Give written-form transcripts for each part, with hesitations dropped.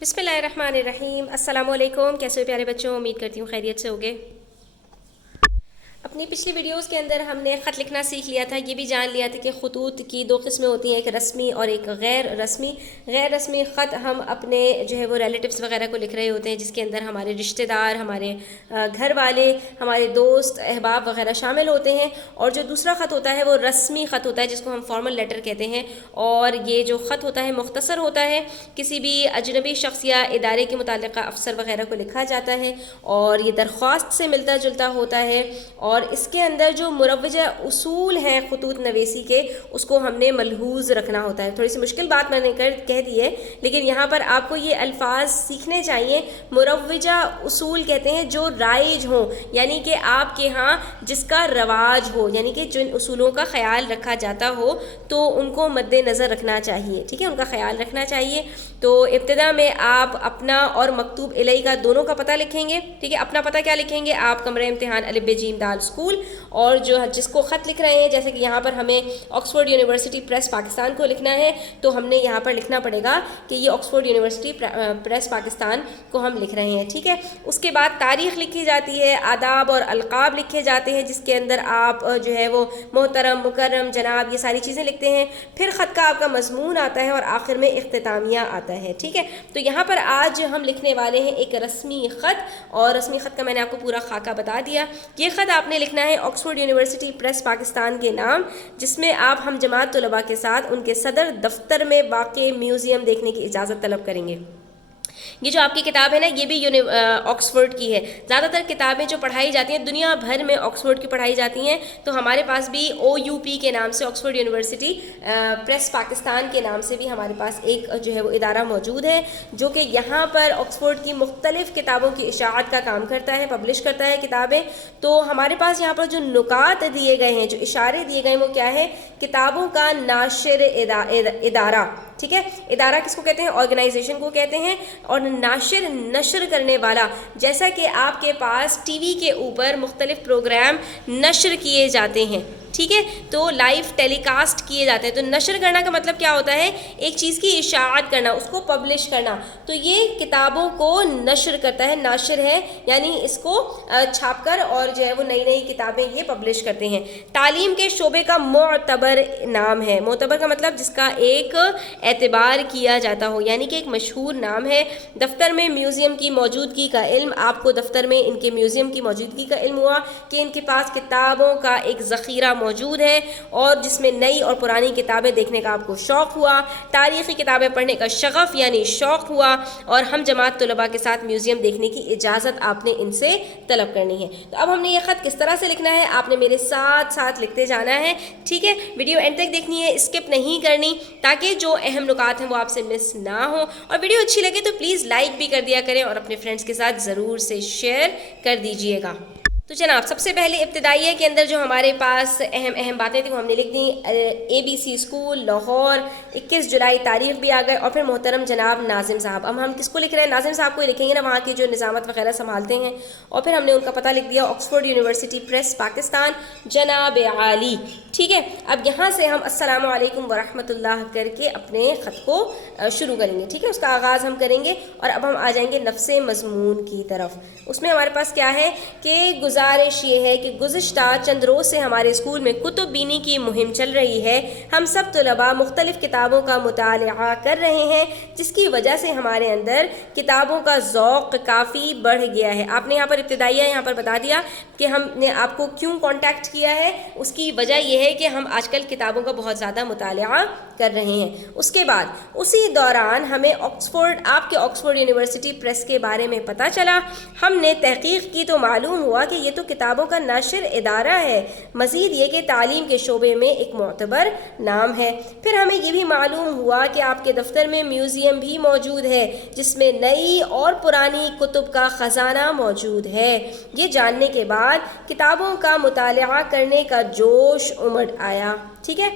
بسم اللہ الرحمن الرحیم۔ السلام علیکم، کیسے ہو پیارے بچوں؟ امید کرتی ہوں خیریت سے ہوگے۔ اپنی پچھلی ویڈیوز کے اندر ہم نے خط لکھنا سیکھ لیا تھا، یہ بھی جان لیا تھا کہ خطوط کی دو قسمیں ہوتی ہیں، ایک رسمی اور ایک غیر رسمی۔ غیر رسمی خط ہم اپنے جو ہے وہ ریلیٹیوز وغیرہ کو لکھ رہے ہوتے ہیں، جس کے اندر ہمارے رشتہ دار، ہمارے گھر والے، ہمارے دوست احباب وغیرہ شامل ہوتے ہیں۔ اور جو دوسرا خط ہوتا ہے وہ رسمی خط ہوتا ہے، جس کو ہم فارمل لیٹر کہتے ہیں۔ اور یہ جو خط ہوتا ہے مختصر ہوتا ہے، کسی بھی اجنبی شخص یا ادارے کے متعلقہ افسر وغیرہ کو لکھا جاتا ہے، اور یہ درخواست سے ملتا جلتا ہوتا ہے۔ اور اس کے اندر جو مروجہ اصول ہیں خطوط نویسی کے، اس کو ہم نے ملحوظ رکھنا ہوتا ہے۔ تھوڑی سی مشکل بات میں نے کہہ دی ہے، لیکن یہاں پر آپ کو یہ الفاظ سیکھنے چاہیے۔ مروجہ اصول کہتے ہیں جو رائج ہوں، یعنی کہ آپ کے ہاں جس کا رواج ہو، یعنی کہ جن اصولوں کا خیال رکھا جاتا ہو تو ان کو مد نظر رکھنا چاہیے، ٹھیک ہے، ان کا خیال رکھنا چاہیے۔ تو ابتدا میں آپ اپنا اور مکتوب الیہ کا دونوں کا پتہ لکھیں گے، ٹھیک ہے۔ اپنا پتہ کیا لکھیں گے؟ آپ کمرہ امتحان ا ب ج د اسکول، اور جو جس کو خط لکھ رہے ہیں، جیسے کہ یہاں پر ہمیں آکسفورڈ یونیورسٹی پریس پاکستان کو لکھنا ہے، تو ہم نے یہاں پر لکھنا پڑے گا کہ یہ آکسفورڈ یونیورسٹی پریس پاکستان کو ہم لکھ رہے ہیں، ٹھیک ہے۔ اس کے بعد تاریخ لکھی جاتی ہے، آداب اور القاب لکھے جاتے ہیں، جس کے اندر آپ جو ہے وہ محترم، مکرم، جناب، یہ ساری چیزیں لکھتے ہیں۔ پھر خط کا آپ کا مضمون آتا ہے اور آخر میں اختتامیہ آتا ہے، ٹھیک ہے۔ تو یہاں پر آج ہم لکھنے والے ہیں ایک رسمی خط، اور رسمی خط کا میں نے آپ کو پورا خاکہ بتا دیا۔ یہ خط آپ نے لکھنا ہے آکسفورڈ یونیورسٹی پریس پاکستان کے نام، جس میں آپ ہم جماعت طلباء کے ساتھ ان کے صدر دفتر میں واقع میوزیم دیکھنے کی اجازت طلب کریں گے۔ یہ جو آپ کی کتاب ہے نا، یہ بھی آکسفورڈ کی ہے۔ زیادہ تر کتابیں جو پڑھائی جاتی ہیں دنیا بھر میں آکسفورڈ کی پڑھائی جاتی ہیں، تو ہمارے پاس بھی OUP کے نام سے، آکسفورڈ یونیورسٹی پریس پاکستان کے نام سے بھی ہمارے پاس ایک جو ہے وہ ادارہ موجود ہے، جو کہ یہاں پر آکسفورڈ کی مختلف کتابوں کی اشاعت کا کام کرتا ہے، پبلش کرتا ہے کتابیں۔ تو ہمارے پاس یہاں پر جو نکات دیے گئے ہیں، جو اشارے دیے گئے ہیں، وہ کیا ہے؟ کتابوں کا ناشر ادارہ، ٹھیک ہے۔ ادارہ کس کو کہتے ہیں؟ آرگنائزیشن کو کہتے ہیں۔ اور ناشر، نشر کرنے والا، جیسا کہ آپ کے پاس ٹی وی کے اوپر مختلف پروگرام نشر کیے جاتے ہیں، ٹھیک ہے، تو لائیو ٹیلی کاسٹ کیے جاتے ہیں۔ تو نشر کرنا کا مطلب کیا ہوتا ہے؟ ایک چیز کی اشاعت کرنا، اس کو پبلش کرنا۔ تو یہ کتابوں کو نشر کرتا ہے، ناشر ہے، یعنی اس کو چھاپ کر اور جو ہے وہ نئی نئی کتابیں یہ پبلش کرتے ہیں۔ تعلیم کے شعبے کا معتبر نام ہے۔ معتبر کا مطلب جس کا ایک اعتبار کیا جاتا ہو، یعنی کہ ایک مشہور نام ہے۔ دفتر میں میوزیم کی موجودگی کا علم، آپ کو دفتر میں ان کے میوزیم کی موجودگی کا علم ہوا کہ ان کے پاس کتابوں کا ایک ذخیرہ موجود ہے، اور جس میں نئی اور پرانی کتابیں دیکھنے کا آپ کو شوق ہوا۔ تاریخی کتابیں پڑھنے کا شغف یعنی شوق ہوا، اور ہم جماعت طلباء کے ساتھ میوزیم دیکھنے کی اجازت آپ نے ان سے طلب کرنی ہے۔ تو اب ہم نے یہ خط کس طرح سے لکھنا ہے، آپ نے میرے ساتھ ساتھ لکھتے جانا ہے، ٹھیک ہے۔ ویڈیو اینڈ تک دیکھنی ہے، اسکپ نہیں کرنی، تاکہ جو اہم نکات ہیں وہ آپ سے مس نہ ہوں۔ اور ویڈیو اچھی لگے تو پلیز لائک بھی کر دیا کریں، اور اپنے فرینڈس کے ساتھ ضرور سے شیئر کر دیجئے گا۔ تو جناب، سب سے پہلے ابتدائیہ کے اندر جو ہمارے پاس اہم باتیں تھیں وہ ہم نے لکھ دیں۔ ABC اسکول لاہور، 21 جولائی تاریخ بھی آ گئے، اور پھر محترم جناب ناظم صاحب۔ اب ہم کس کو لکھ رہے ہیں؟ ناظم صاحب کو ہی لکھیں گے نا، وہاں کی جو نظامت وغیرہ سنبھالتے ہیں۔ اور پھر ہم نے ان کا پتہ لکھ دیا، آکسفورڈ یونیورسٹی پریس پاکستان، جناب عالی، ٹھیک ہے۔ اب یہاں سے ہم السلام علیکم ورحمۃ اللہ کر کے اپنے خط کو شروع کریں گے، ٹھیک ہے، اس کا آغاز ہم کریں گے۔ اور اب ہم آ جائیں گے نفس مضمون کی طرف۔ اس میں ہمارے پاس کیا ہے کہ گزارش یہ ہے کہ گزشتہ چند روز سے ہمارے اسکول میں کتب بینی کی مہم چل رہی ہے۔ ہم سب طلباء مختلف کتابوں کا مطالعہ کر رہے ہیں، جس کی وجہ سے ہمارے اندر کتابوں کا ذوق کافی بڑھ گیا ہے۔ آپ نے یہاں پر ابتدائیہ یہاں پر بتا دیا کہ ہم نے آپ کو کیوں کانٹیکٹ کیا ہے۔ اس کی وجہ یہ ہے کہ ہم آج کل کتابوں کا بہت زیادہ مطالعہ کر رہے ہیں۔ اس کے بعد اسی دوران ہمیں آپ کے آکسفورڈ یونیورسٹی پریس کے بارے میں پتہ چلا۔ ہم نے تحقیق کی تو معلوم ہوا کہ یہ تو کتابوں کا ناشر ادارہ ہے، مزید یہ کہ تعلیم کے شعبے میں ایک معتبر نام ہے۔ پھر ہمیں یہ بھی معلوم ہوا کہ آپ کے دفتر میں میوزیم بھی موجود ہے، جس میں نئی اور پرانی کتب کا خزانہ موجود ہے۔ یہ جاننے کے بعد کتابوں کا مطالعہ کرنے کا جوش امڑ آیا، ٹھیک ہے،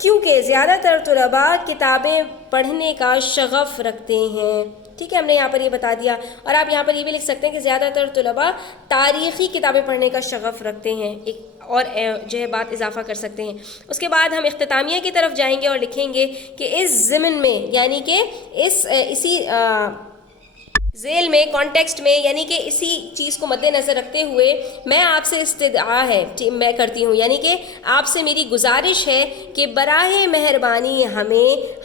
کیونکہ زیادہ تر طلباء کتابیں پڑھنے کا شغف رکھتے ہیں، ٹھیک ہے، ہم نے یہاں پر یہ بتا دیا۔ اور آپ یہاں پر یہ بھی لکھ سکتے ہیں کہ زیادہ تر طلباء تاریخی کتابیں پڑھنے کا شغف رکھتے ہیں۔ ایک اور جو ہے بات اضافہ کر سکتے ہیں۔ اس کے بعد ہم اختتامیہ کی طرف جائیں گے اور لکھیں گے کہ اس ضمن میں یعنی کہ اسی ذیل میں کانٹیکسٹ میں یعنی کہ اسی چیز کو مد نظر رکھتے ہوئے میں آپ سے استدعا ہے میں کرتی ہوں، یعنی کہ آپ سے میری گزارش ہے کہ براہ مہربانی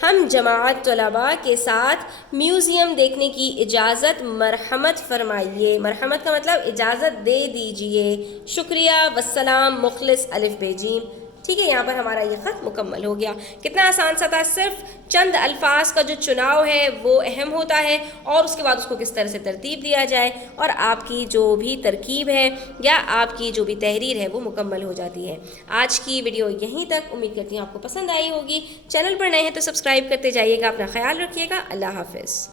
ہم جماعت طلباء کے ساتھ میوزیم دیکھنے کی اجازت مرحمت فرمائیے۔ مرحمت کا مطلب اجازت دے دیجئے۔ شکریہ، والسلام، مخلص، الف ب ج۔ ٹھیک ہے، یہاں پر ہمارا یہ خط مکمل ہو گیا۔ کتنا آسان سا تھا، صرف چند الفاظ کا جو چناؤ ہے وہ اہم ہوتا ہے اور اس کے بعد اس کو کس طرح سے ترتیب دیا جائے اور آپ کی جو بھی ترکیب ہے یا آپ کی جو بھی تحریر ہے وہ مکمل ہو جاتی ہے۔ آج کی ویڈیو یہیں تک، امید کرتی ہوں آپ کو پسند آئی ہوگی۔ چینل پر نئے ہیں تو سبسکرائب کرتے جائیے گا، اپنا خیال رکھیے گا، اللہ حافظ۔